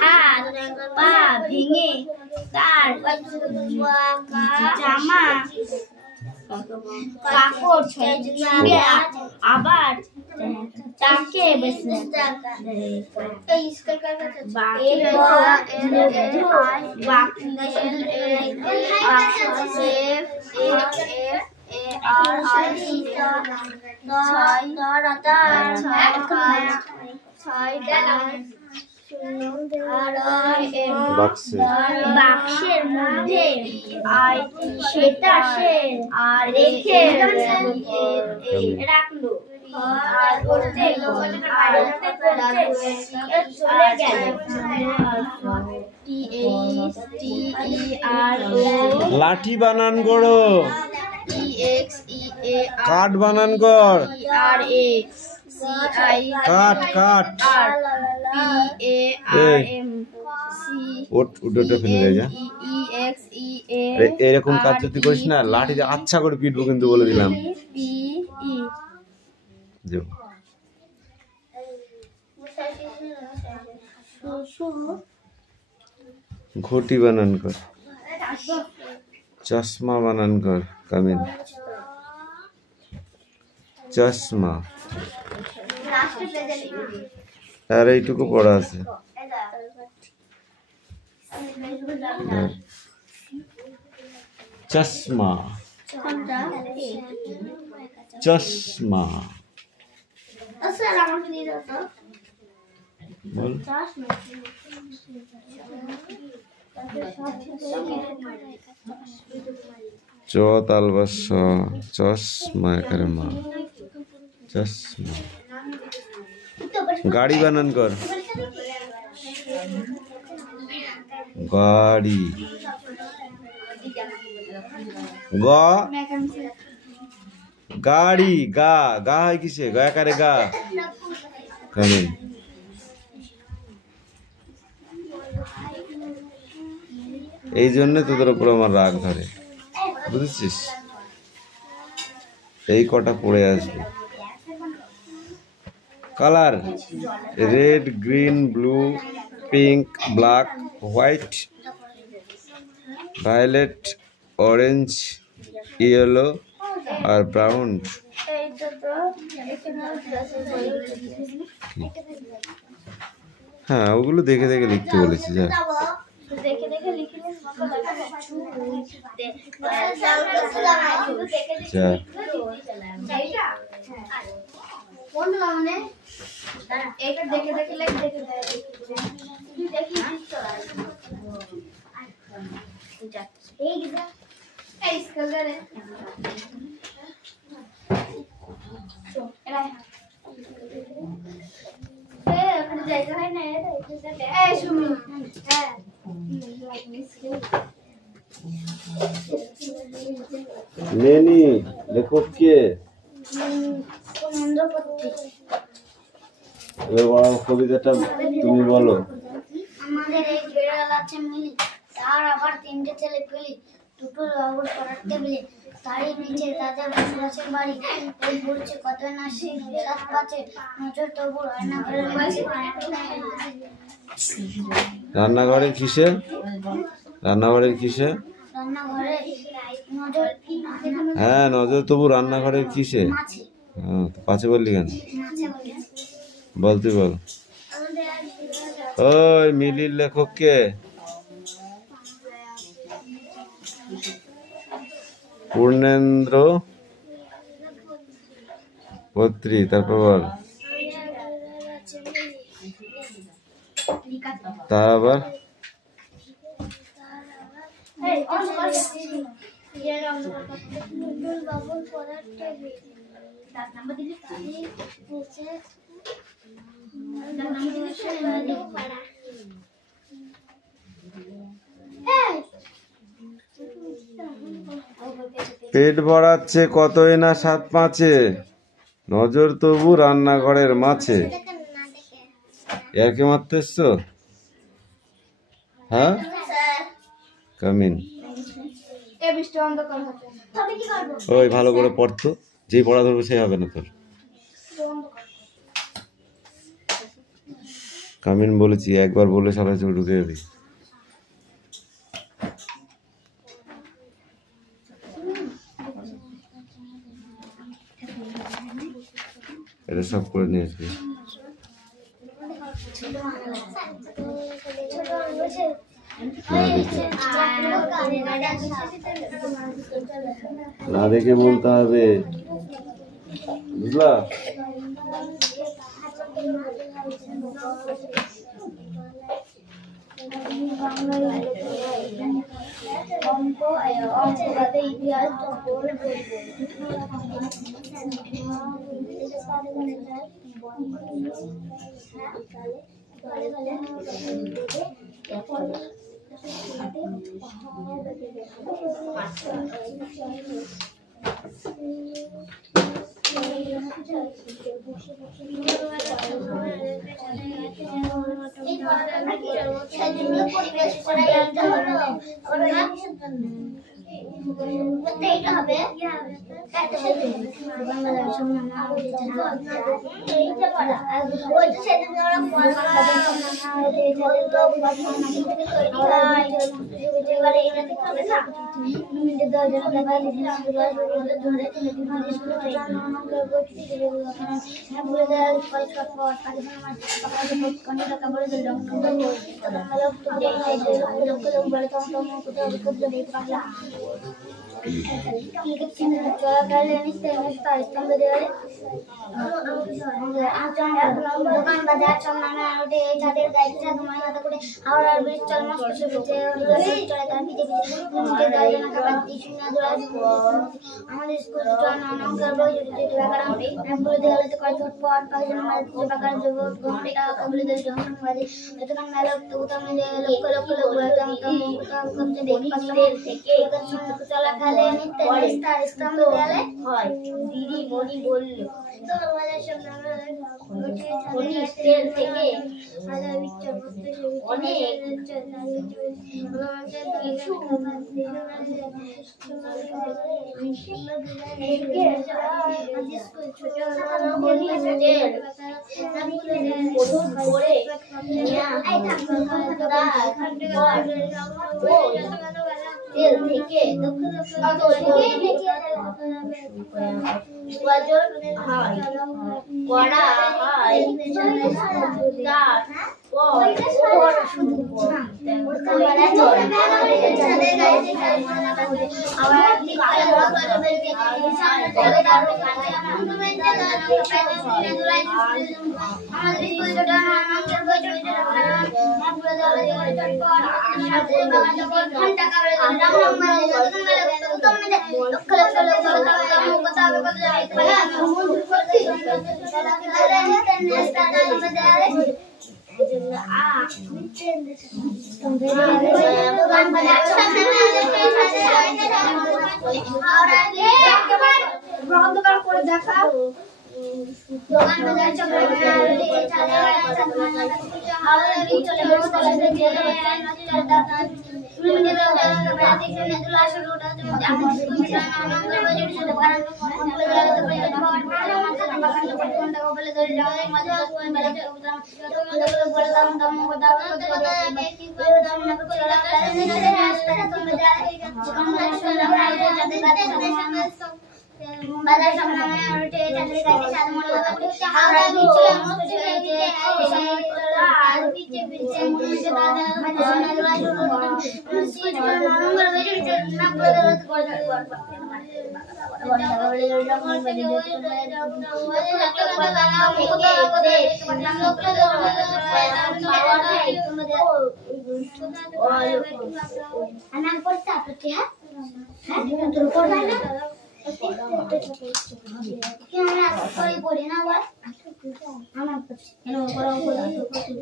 হাত পা ভেঙে তার জামা কাপড় ছুঁড়ে আবার তাকে বাক্সের মধ্যে সেটা সে রেখে রাখলো চলে গেল। লাঠি বানান করো, কাঠ বানান কর, কাঠ কাঠ এরকম কাজ যদি করিস না লাঠি আচ্ছা করে পিটবো কিন্তু বলে দিলাম। ঘটি বানান কর, চশমা বানান কর, কামিন চশমা। আর এইটুকু পড়া আছে। চশমা চশমা বল। চ তালবাস চশমা এখানে মা চশমা। গাড়ি বানান কর, গাড়ি গ গাড়ি গা গা হয় কিসে গায়াকারে গা কামিন। এই জন্য তোদের উপর আমার রাগ ধরে, বুঝেছিস? এই কটা পড়ে আসবে। Colour red, green, blue, pink, black, white, violet, orange, yellow আর ব্রাউন। হ্যাঁ, ওগুলো দেখে দেখে লিখতে বলেছি। যা নেনি লেখক কে? এবার কবিতাটা তুমি বলো। আমাদের এই বিড়াল আছে মিলি, তার আবার তিনটে ছেলে পেলি, দুটো বাবুর পড়ার টেবিলে, তারই নিচে তাদের বসবাসের বাড়ি, ওই পড়ছে কত না সে সাত পাঁচে, নজর তবু রান্নাঘরের মাঝে। রান্নাঘরের কিসে? রান্নাঘরের কিসে? রান্নাঘরে নজর। হ্যাঁ, নজর তবু রান্নাঘরের কিসে? হ্যাঁ, পাঁচে বললি কেন? বল তুই বল। ওই মিলির লেখক কে? পূর্ণেন্দ্র পত্রী। তারপর বল। তা আবার পেট ভরাচ্ছে কতই না সাত পাঁচে, নজর তবু রান্নাঘরের মাছে। এরকে মারতে এসছো? হ্যাঁ, কামিন। ওই ভালো করে পড়তো, যেই পড়া ধরবে সেই হবে না তোর। কামিন বলেছি, একবার বলে সারা চোখ ঢুকে যাবি। এটা সব করে নিয়ে আসবি। না দেখে বলতে হবে, বুঝলা? অঙ্ক বাদে ইতিহাস দোকান বাজার সব নানা ওঠে যাদের গাড়ি তোমার মাথা করে হাওড়ার ব্রিজ চল মস্ত সুবিধে চলে তার পিঠে পিঠে দাঁড়িয়ে না খাবার দিয়ে শূন্য আমাদের স্কুল অঙ্কের বই জুড়ে ব্যাকরণ বলে দেওয়া হলে তো কয় ঝটপট কয়েকজন মাঝে কিছু ব্যাকরণ জগৎ ঘন্টে টাকা বলে দেয় ঢঙ্গন বাজে যতক্ষণ মেলা উত্তম লক্ষ লক্ষ লোক বলতাম করতে দেখি থেকে চলা খেলে নিত্য স্তম্ভ দেয়ালে হয় দিদি মনি বললো থেকে অনেক তেল থেকে কড়া হয়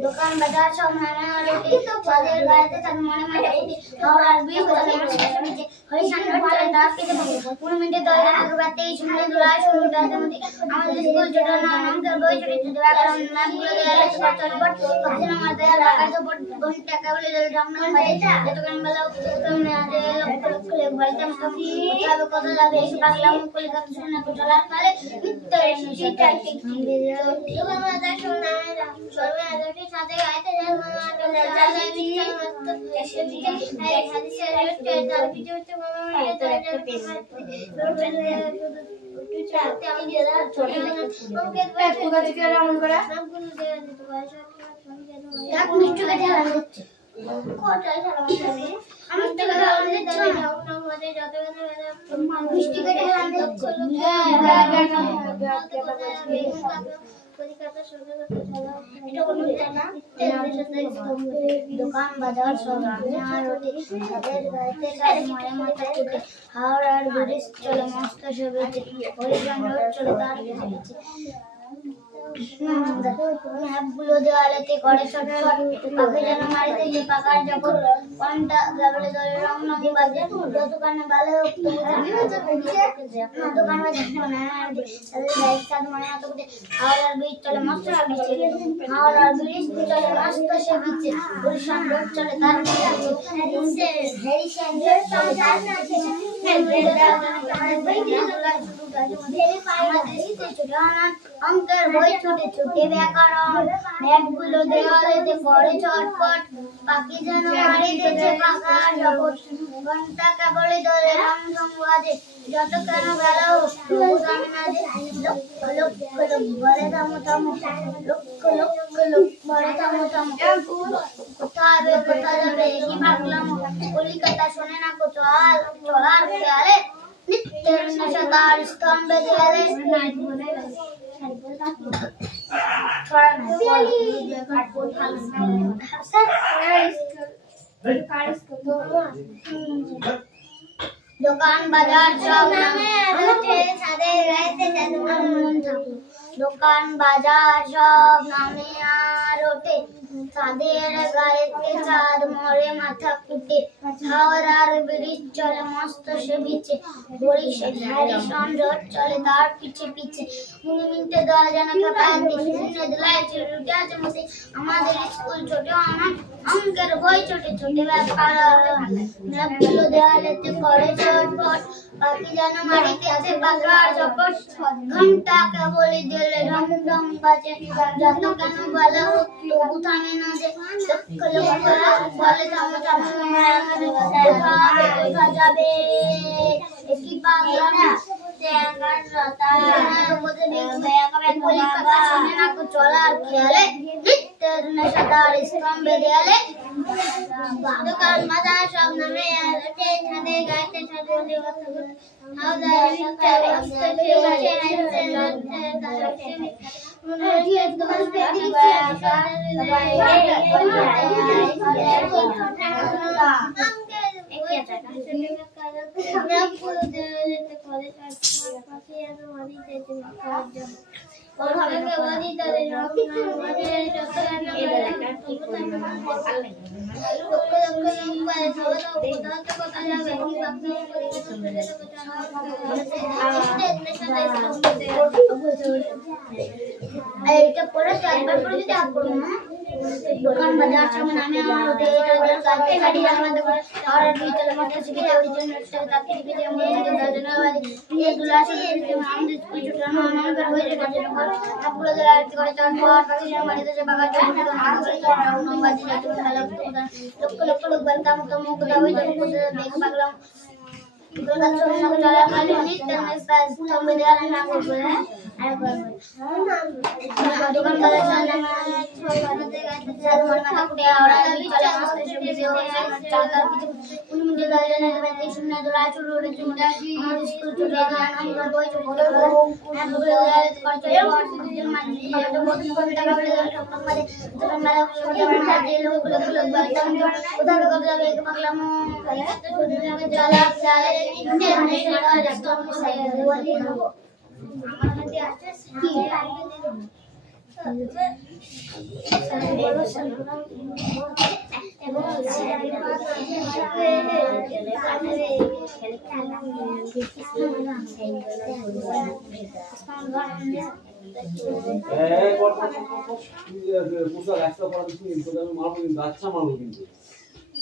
দোকান বাজার সব নানা রুটি তাদের গায়েতে তার মনে মনে হাওড়ার ব্রিজ হরিশান চলে তার পিঠে 15 মিনিটে দয়া আগবাতে শুনে দোলা শুরু তাদের মধ্যে আমাদের স্কুল ছোট নামকের বই ছুটি ব্যাকরণ ম্যাপগুলো দেওয়া চটপট কখন আমার দেয়া লাগা তো ঘন্টা টাকা বলে ঢং ঢং বাজে যতক্ষণ বেলা উত্তম না দে লক্ষ লক্ষ লোক বলতাম তবে কত লাগে এসে বাংলা মুখ করে কথা শুনে চলার ফলে উত্তর শিক্ষা ঠিক দোকান বাজার সব আর ওটি তাদের গাইতে গায়ে মারে মাথা কুটে হাওড়ার ব্রিজ চলে মস্ত সেবেছে হরিজন রোড চলে তার পিছে ম্যাপগুলো দেওয়ালেতে করে শটশট পাখি যেন মারিতে যে পাকার যখন কোনটা গ্রাবেলে ধরে রং রং বাজে দোকানে ভালো দোকান বাজে তাদের গায়ে সাদ মানে এত করে হাওড়ার ব্রিজ চলে মস্ত সেবিছে হাওড়ার ব্রিজ চলে মস্ত সেবিছে হরিজন রোড চলে তার পিছে হরিজন রোড চলে তার পিছে অঙ্কের বই ছোটে ছোটে ব্যাকরণ ম্যাপগুলো দেওয়ালেতে করে ছটফট পাখি যেন মারিতেছে পাখার ঝপট ঘন্টা কেবলই ধরে রং রং বাজে যত কেন গেল আমি না যে লক্ষ লক্ষ লোক বলে থামো থামো লক্ষ লক্ষ লোক বলে থামো থামো কোথা যাবে কি ভাবলাম কলিকাতা শোনে না কো চলার খেয়ালে নিত্যের নেশা তার স্তম্ভে দেয়ালে দোকান বাজার সব দোকান বাজার সব নামে আর ওঠে তাদের গায়েতে চাঁদ মরে মাথা কুটে হাওড়ার ব্রিজ চলে মস্ত সেবিছে হরিজন রোড চলে তার পিছে পিছে মিনিমিনিটে দল যেন খেপায় দিনে দিলায় রুটে আছে মতে আমাদের স্কুল ছোটে অঙ্কের বই ছোটে ছোটে ব্যাপার ম্যাপগুলো দেওয়ালেতে করে চটপট পাখি যেন মারিতে আছে পাখার ঝপট ঘন্টা কেবলই দিলে রং রং বাজে যত কেন বলা তবু থামে না যে লক্ষ লক্ষ লোক বলে থামো থামো কোথা যাবে একই পাগলা না কলিকাতা শোনে না কো চলার খেয়ালে নিত্যের নেশা তার স্তম্ভে দেয়ালে দোকান বাজার সব নামে ওঠে ছাদের গাইতে এইটা পড়ে চারবার পড়ে যদি আপ করব না দোকান বাজার সব নামে আর ওঠে গাড়ি গাড়ি আমাদের আর ডিজিটাল মাত্রা শিখে যাওয়ার জন্য তাকে দিকে আমাদের দাদনাবাদী এগুলো আছে আমাদের স্কুল ছোটনো আমাদের হয়ে যাচ্ছে আপুরা যারা আরতি করে তার পর পাখির মাটিতে যে বাগান নম্বাদি যাতে ভালো লক্ষ লক্ষ লোক বলতাম তো মুখ দাও হয়ে যাবে বেগ পাগলাম কলকাতা শোনা চলা খালি নিত্যের নেশা স্তম্ভে দেয়ালে না করবে আর করবে দোকান বাজার সামনে চাঁদ মরে মাথা কুটে হাওড়া চলে মস্ত সেবিছে চালতার কিছু উন্মিটে গালে না বেঁধে শূন্য দোলা চুল উড়ে চুমটা আমাদের স্কুল চলে আমরা বই ছোট বড় খরচা পড়ছিলেন মাঝে একটা বড় বড় টাকা বলে সব মাঝে দোকান মেলা যে লোক লোক বলতাম উধার করে যাবে এক পাগলাম চালা চালে ইন্টারন্যাশনাল স্টক সাইড বলি হবো আমার হাতে আছে কি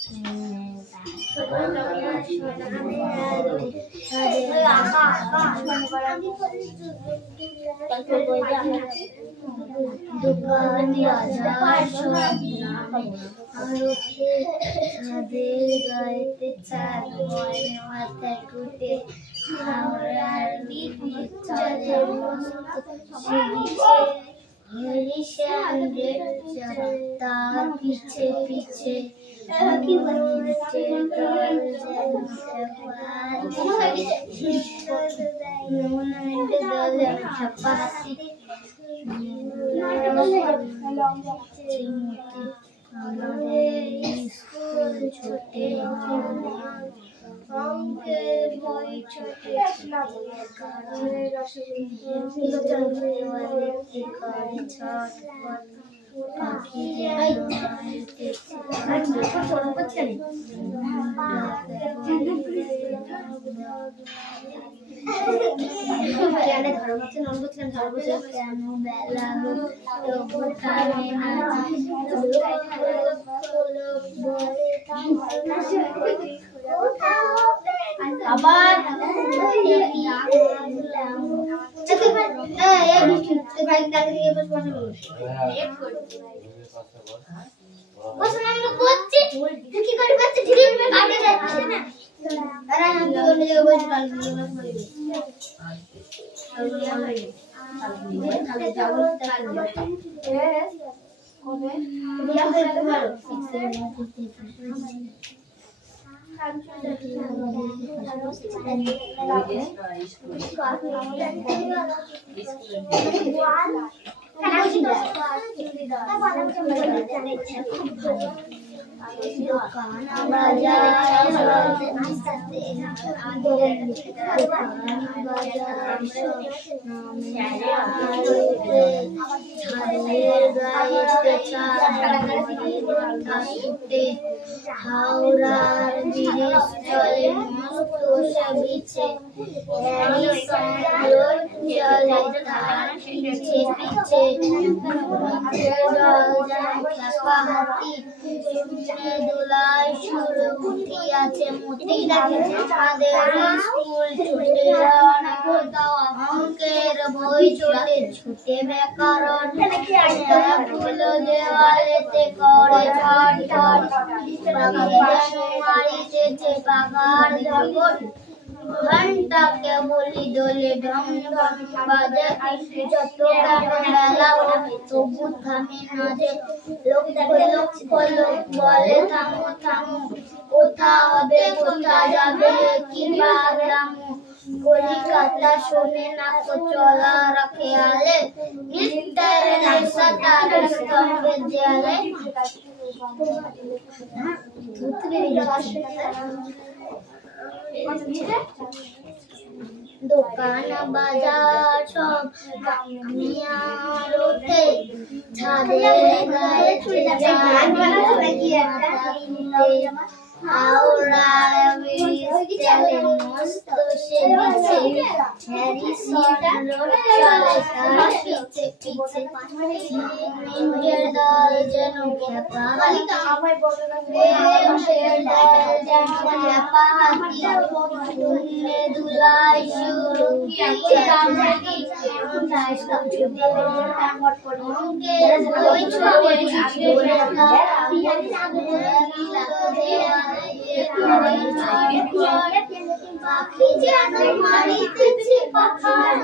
দোকান বাজার সব নামে আলোতে ছাদের গায়েতে চাঁদ মরে মাথায় কুটে হাওড়ার বিদ্যুৎ চলে হরিশ্যাম তার পিছে পিছে স্কুল ছোটে অঙ্কের বই ছোটে করে ছটপট পাখি কেন বেলা আবার কি করে বাচ্চা ধীরে ধীরে কাটে যাচ্ছে না আরে আমি তো অন্য জায়গায় বসে কাল দিয়ে তাহলে যাবো কবে দিয়া করতে পারো দোকান বাজার হাওড়ার ব্রিজ চলে মস্ত বিছে চলে তার পিছে পিছে হাতি দোলায় সুর উঠিয়াছে মতি আমাদের স্কুল ছুটে অঙ্কের বই চলে ছুটে ব্যাকরণ ফুল দেওয়ালেতে করে ছট ছট মারিতেছে পাকার জগৎ ঘন্টাকে বলি দোলে ঢং ঢং বাজে যত বেলা তবু থামে না যে লোক বলে থামো থামো কোথা হবে কোথা যাবে কি বাগলামো কলিকাতা শোনে না তো চলা রাখে আলে মিস্টার সাতার স্তম্ভের দেয়ালে দোকান বাজার সব মিয়ারোতে ছাদের গায়ে হাওড়ায় ব্রিজ চলে মস্ত সে বিছে হ্যারিসন রোড চলে তার পিছে পিছে মিন্টের দল যেন খেপা শূন্যে দুলাই শুরু অঙ্কের বই পাখি যেন মারিতেছে পাখার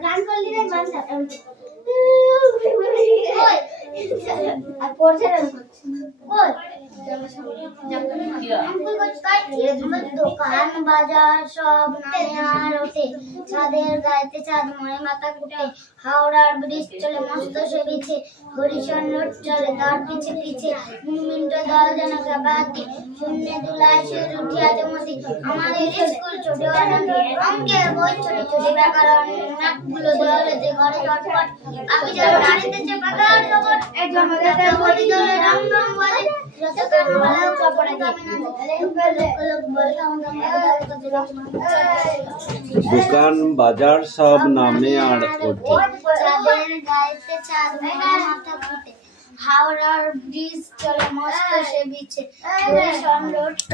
গান করলি রে আর পড়ছে দোকান বাজার সব নামে ছাদের গায়েতে চাঁদ মরে মাথা কুটে হাওড়ার ব্রিজ চলে মস্ত সে বিছে হরিশন রোড চলে তার পিছে পিছে মিন্টো দল যেন কাবাতি শূন্যে দুলায় সুর উঠিয়াছে মতি আমাদের স্কুল ছোট অঙ্কের বই ছোট ছোট ব্যাকরণ নাকগুলো দেওয়ালেতে ঘরে চটপট আমি যেন নাড়িতেছে পাকার জগৎ বলি দলে রং রং বলে যত কান বলে চপড় দোকান বাজার সব নামে আর ওঠে। চাঁদের গায়েতে চাঁদ মাথা ফুটে, হাওড়ার ব্রিজ চলে মস্ত সে বিছে,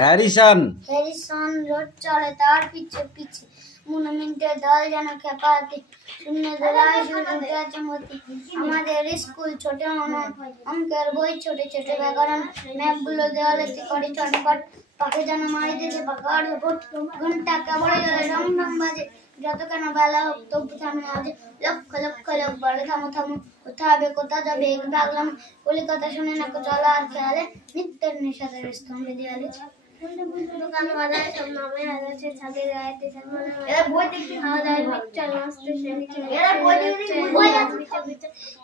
হ্যারিসন রোড চলে তার পিছে পিছে, মনুমেন্টের দল যেন খেপাতে, শূন্য দোলায় শুরু আছে মতি। আমাদের স্কুল ছোট অঙ্কের বই ছোট ছোট ব্যাকরণ, ম্যাপগুলো দেওয়ালেতে করে চটপট, পাখি যেন মারি দিতে পাকার উপর, ঘন্টা কেবল রং রং বাজে, যত কেন বেলা হোক তবু থামে আজ, লক্ষ লক্ষ লোক বলে থামো থামো, কোথা হবে কোথা যাবে ভাগলাম, কলিকাতা শুনে না চলা আর খেয়ালে, নিত্যের নেশাদের স্তম্ভে দেয়ালে। দোকান বাজার সব নামে আছে, ছাদের গায়েতে খাওয়া দাওয়ার পিকচার মস্ত সে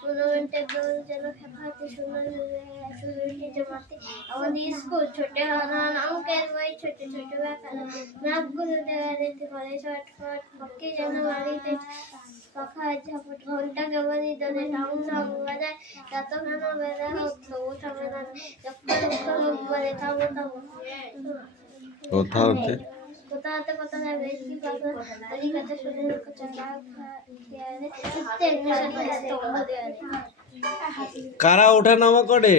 মনুমেন্টের দল যেন খেপাতে, সুন্দর মারতে। আমাদের স্কুল ছোট অঙ্কের বই ছোট ছোট ব্যাকরণ, ম্যাপগুলো দেওয়া যেতে পারে শর্টকাট, পক্ষে যেন মারিতে পাখার ঝাপট, ঘন্টা কেবলই দলে টাউন সব বাজায়, যতখানা বেলা হোক তবু থামে না, লক্ষ লক্ষ লোক বলে থামো থামো, কোথা হতে কোথা হতে কোথা যাবে কি পাবে, কলিকাতা শুনে চলা খেয়ালে, নিত্যের নেশাদের স্তম্ভ দেয়ালে। কারা ওঠা নামা করে?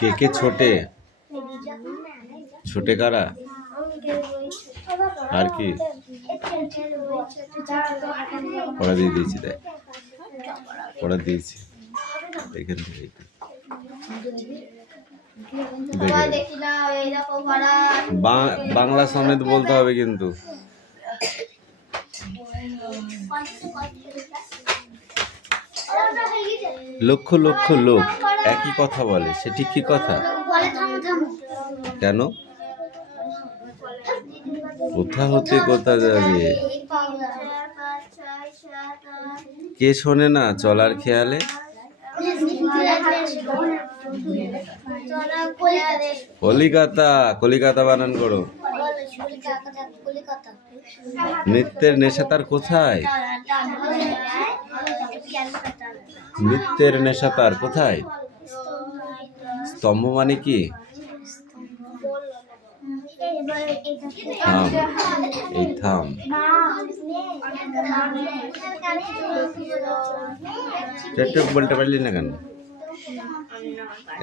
কে কে ছোটে? ছোটে কারা? আর কি পড়া দিয়ে দিয়েছি, দেখ পড়া দিয়েছি এখান থেকে। বাংলা সমেত বলতে হবে কিন্তু। লক্ষ লক্ষ লোক একই কথা বলে, সেটি কি কথা? কেন? কোথা হতে কোথা যাবে? কে শোনে না চলার খেয়ালে? কলিকাতা, কলিকাতা বানান করো। নৃত্যের নেশা তার কোথায়? নৃত্যের নেশা তার কোথায়? স্তম্ভ মানে কি? থাম, এই থাম। একটু বলতে পারলি না কেন?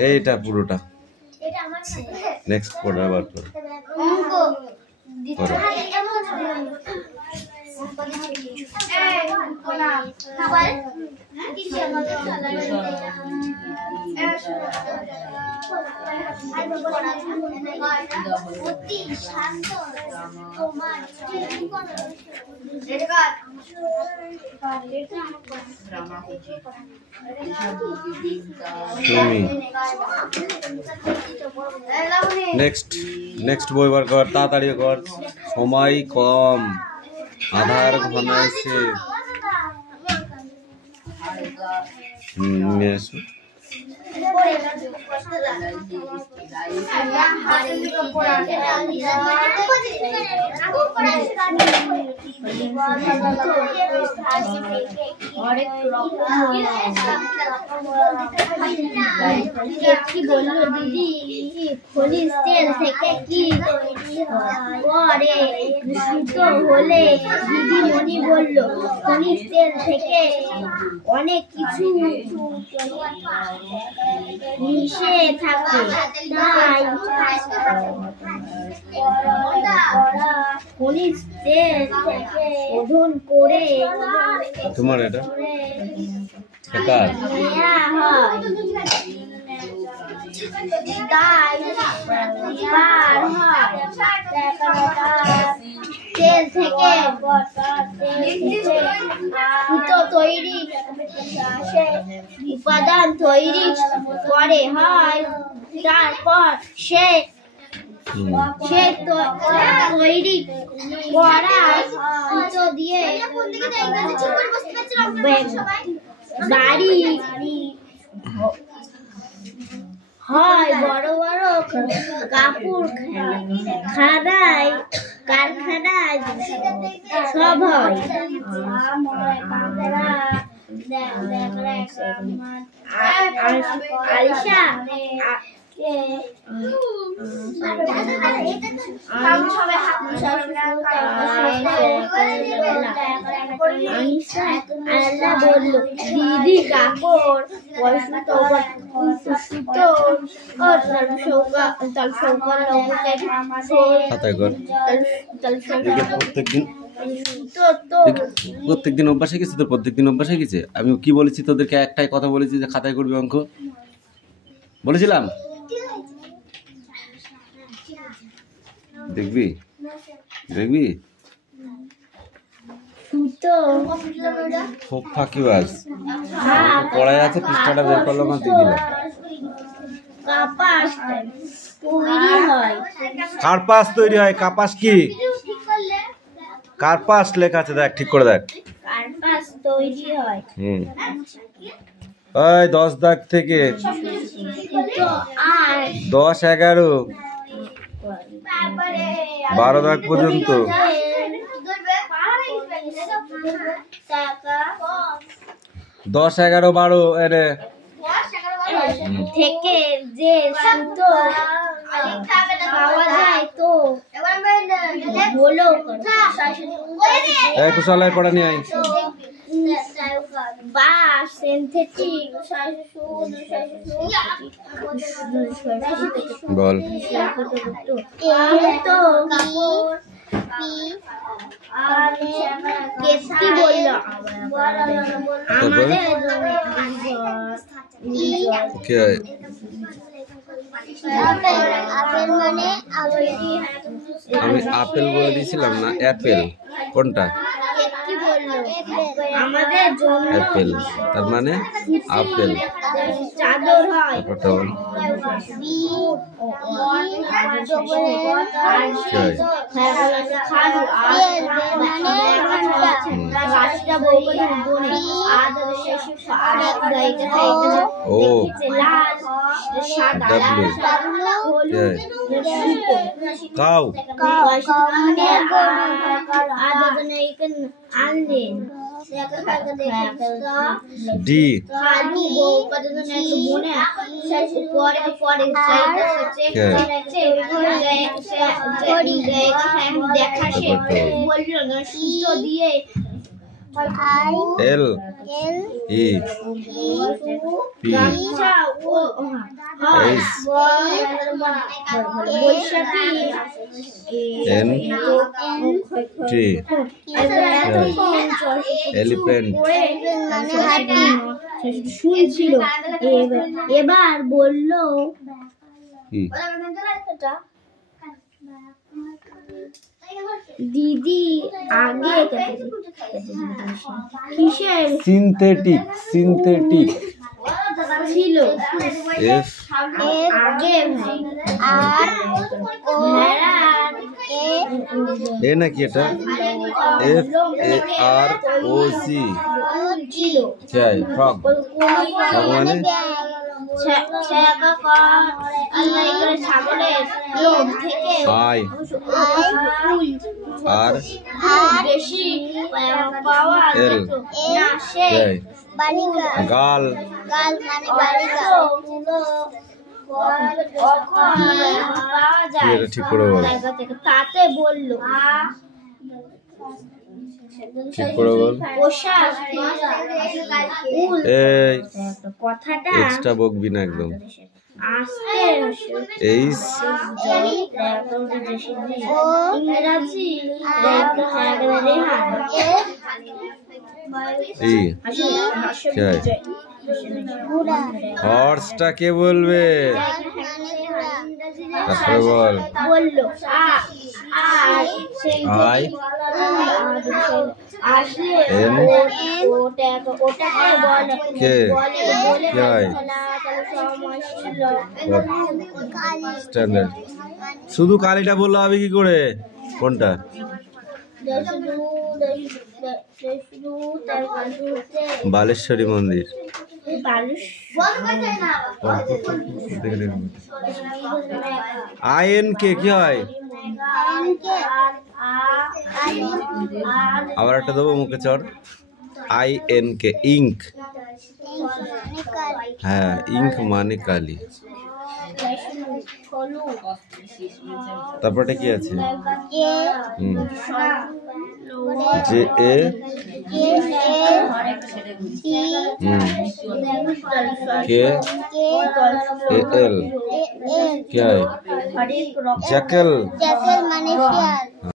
এইটা পুরোটা নেক্সট পড়া বার করো। নেক্সট বই বার কর, তাড়াতাড়ি কর, সময় কম, আধার ঘনাইছে। নিয়ে আসো। কি বললো দিদি, খনিজ তেল থেকে কি করে সুতো হলে? দিদিমণি বলল খনিজ তেল থেকে অনেক কিছু মিশে থাকে, তাই খনিজ তেল থেকে শোধন করে তোমার এটা নেওয়া হয়, তাই বার হয় তেল থেকে সুতো তৈরি উপাদান তৈরি করে হয়, তারপর সে তৈরি করা সুতো দিয়ে বাড়ি হয়, বড় বড় কাপড় খানায় কারখানায় সব হয়। আলিশা বললো দিদি কাপড় প্রত্যেকদিন অভ্যাস হয়ে গেছে তো, প্রত্যেকদিন অভ্যাস হয়ে গেছে। আমি কি বলেছি তোদেরকে? একটাই কথা বলেছি যে খাতায় করবি অঙ্ক, বলেছিলাম। দেখবি দেখবি খুব ফাঁকিবাজ। পড়ায় আছে, পৃষ্ঠাটা বের করলাম আর দিয়ে দিলাম। কার্পাস তৈরি হয়। কার্পাস কি? কার্পাস লেখা আছে, দেখ ঠিক করে দেখ। ওই 10 দাগ থেকে 10, 11, 12 দাগ পর্যন্ত। 10, 11, 12 এরে থেকে যে সুতো পাওয়া যায় তো বলো একটু চলাই পড়া নিয়ে আয়। বা সিনথেটিক বল। তো কি বললো আমাদের কি হয়? আমি আপেল বলে দিয়েছিলাম না অ্যাপেল? কোনটা? আমাদের জন্য অ্যাপেল তার মানে আপেল। চাদর হয় কাউ আনলেন D L E P H N T elephant. শুনছিল এবার বললো কি? দিদি আগে কিসের সিনথেটিক সিনথেটিক ছিল এফ আগে আর এ নাকি এটা? F A R O C চাই ফ্রগ মানে আই আর বেশি পাওয়া এল চাই গাল এটা ঠিক করে বল। তাতে বললো ঠিক করে বল। এই কথাটা এক্সট্রা বকবি না একদম। এইচ ইংরাজি ই হর্সটা কে বলবে? তারপরে বল I N K I standard. শুধু কালিটা বললে হবে কি করে? কোনটা? বালেশ্বরী মন্দির। আইএন কে কি হয়? আবার একটা দেবো মুখে চড়। INK, ink. হ্যাঁ, ইঙ্ক মানে কালি। তারপরটা কি আছে? JA, KAL, क्या है? जैकल। মানে শিয়াল।